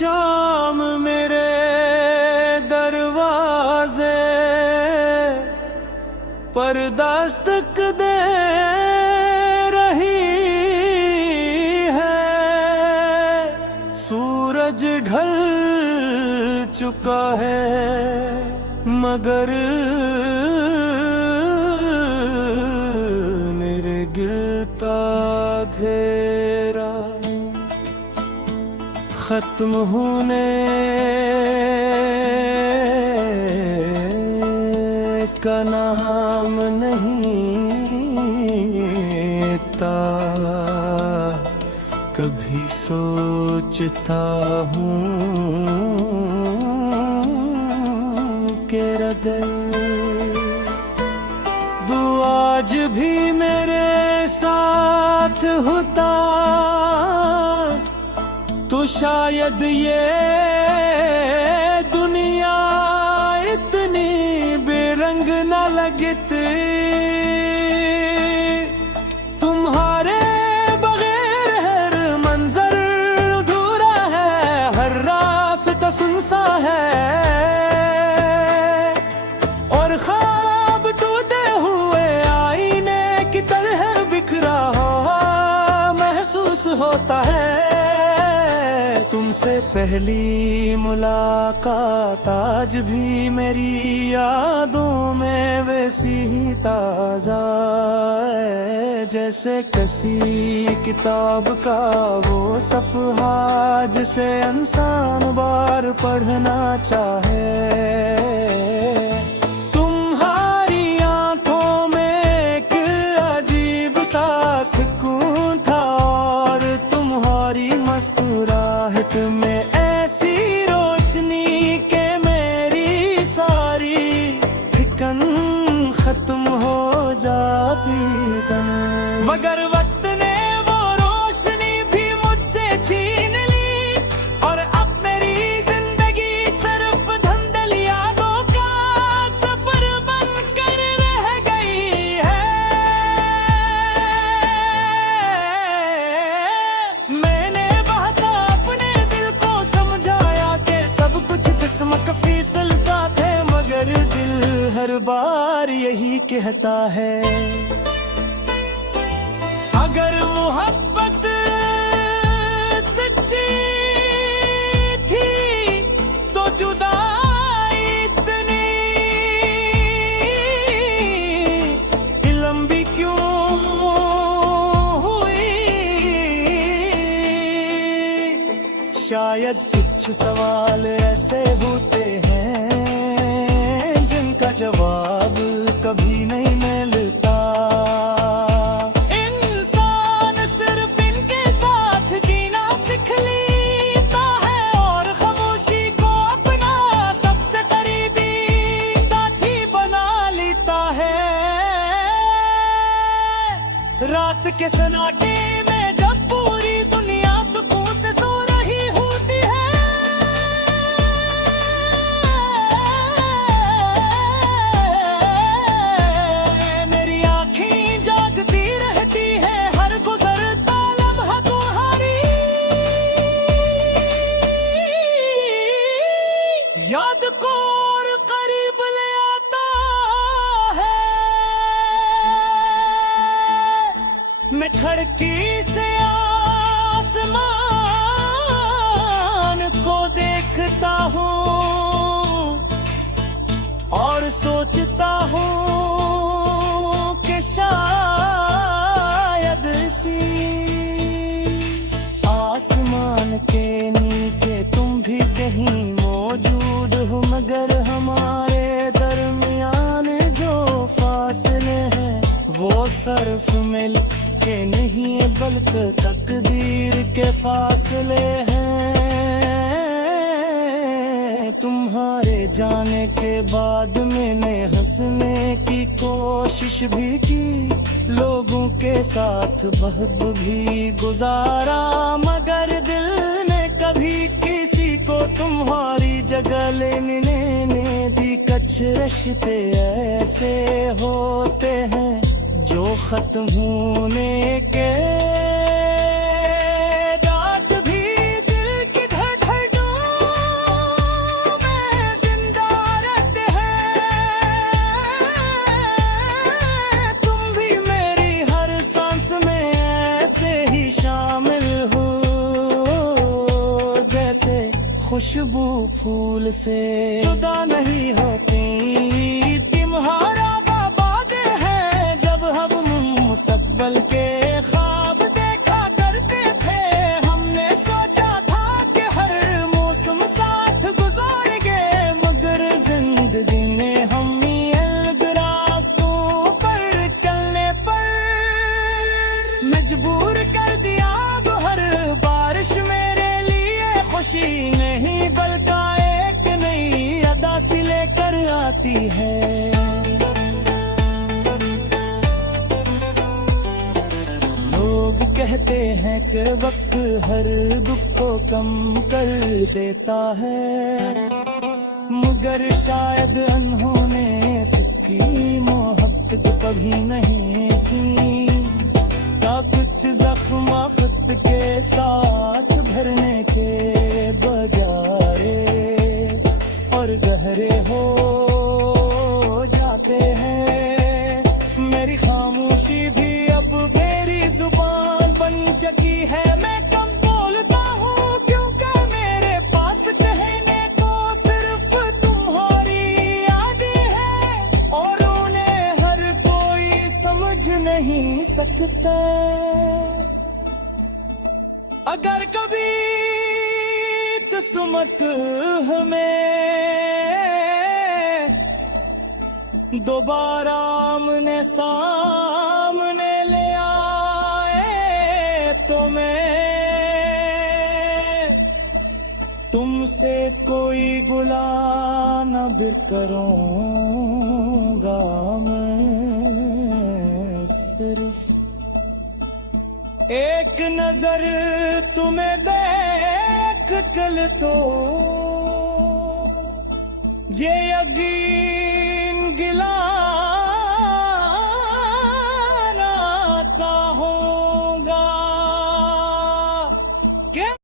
शाम मेरे दरवाजे पर दस्तक दे रही है। सूरज ढल चुका है मगर मेरे गिरता अंधेरा खत्म होने का नाम नहीं था। कभी सोचता हूँ कि दिल तू आज भी मेरे साथ होता तो शायद ये दुनिया इतनी बेरंग न लगती। तुम्हारे बगैर हर मंजर अधूरा है, हर रास्ता सुनसा है और ख्वाब टूटे हुए आईने की तरह बिखरा हुआ महसूस होता है। तुमसे पहली मुलाकात आज भी मेरी यादों में वैसी ही ताज़ा है जैसे किसी किताब का वो सफ़हा जिसे इंसान बार पढ़ना चाहे। तुम्हारी आंखों में एक अजीब सा सुकून था और तुम्हारी मुस्कुराहट में ऐसी रोशनी के मेरी सारी थिकन खत्म हो जाती। मगर वक्त ने वो रोशनी भी मुझसे छीन ली और अब मेरी जिंदगी सिर्फ धंधल यादों का सफर बनकर रह गई है। किस्मत फिसलता थे मगर दिल हर बार यही कहता है अगर मोहब्बत सच्ची थी तो जुदाई इतनी लंबी क्यों हुई। शायद कुछ सवाल ऐसे होते हैं जिनका जवाब कभी नहीं मिलता। इंसान सिर्फ इनके साथ जीना सीख लेता है और खामोशी को अपना सबसे करीबी साथी बना लेता है। रात के सन्नाटे में जब पूरी दुनिया सुकून से सो रही होती है याद को और करीब ले आता है। मैं खिड़की से आसमान को देखता हूँ और सोचता हूँ कि शायद इसी आसमान के नीचे तुम भी कहीं मौजूद हो मगर हमारे दरमियान जो फासले हैं वो सिर्फ मिल के नहीं बल्कि तकदीर के फासले हैं। तुम्हारे जाने के बाद मैंने हंसने की कोशिश भी की, लोगों के साथ बहुत भी गुजारा मगर दिल ने कभी किसी को तुम्हारी जगह लेने दी। कुछ रिश्ते ऐसे होते हैं जो खत्म होने के डांट भी दिल की धड़धड़ खुशबू फूल से जुदा नहीं होती। तुम्हारा बाबाद है जब हम मुस्तकबल के ख्वाब देखा करते थे। हमने सोचा था कि हर मौसम साथ गुजारेंगे, मगर जिंदगी ने हमें अलग रास्तों पर चलने पर मजबूर कर दिया। अब हर बारिश मेरे लिए खुशी नहीं बल्कि एक नई अदा से लेकर आती है। लोग कहते हैं कि वक्त हर दुख को कम कर देता है, मगर शायद उन्होंने सच्ची मोहब्बत कभी नहीं की। क्या कुछ जख्म वक्त के साथ भरने के बजारे और गहरे हो जाते हैं। मेरी खामोशी भी अब मेरी जुबान बन चुकी है। मैं कम बोलता हूँ क्योंकि मेरे पास कहने को सिर्फ तुम्हारी यादें है, और उन्हें हर कोई समझ नहीं सकता। अगर कभी किस्मत हमें दोबारा आमने सामने ले आए तो मैं तुमसे कोई गुला न भी करूंगा। मैं सिर्फ एक नजर तुम्हें देख कल तो ये यकीन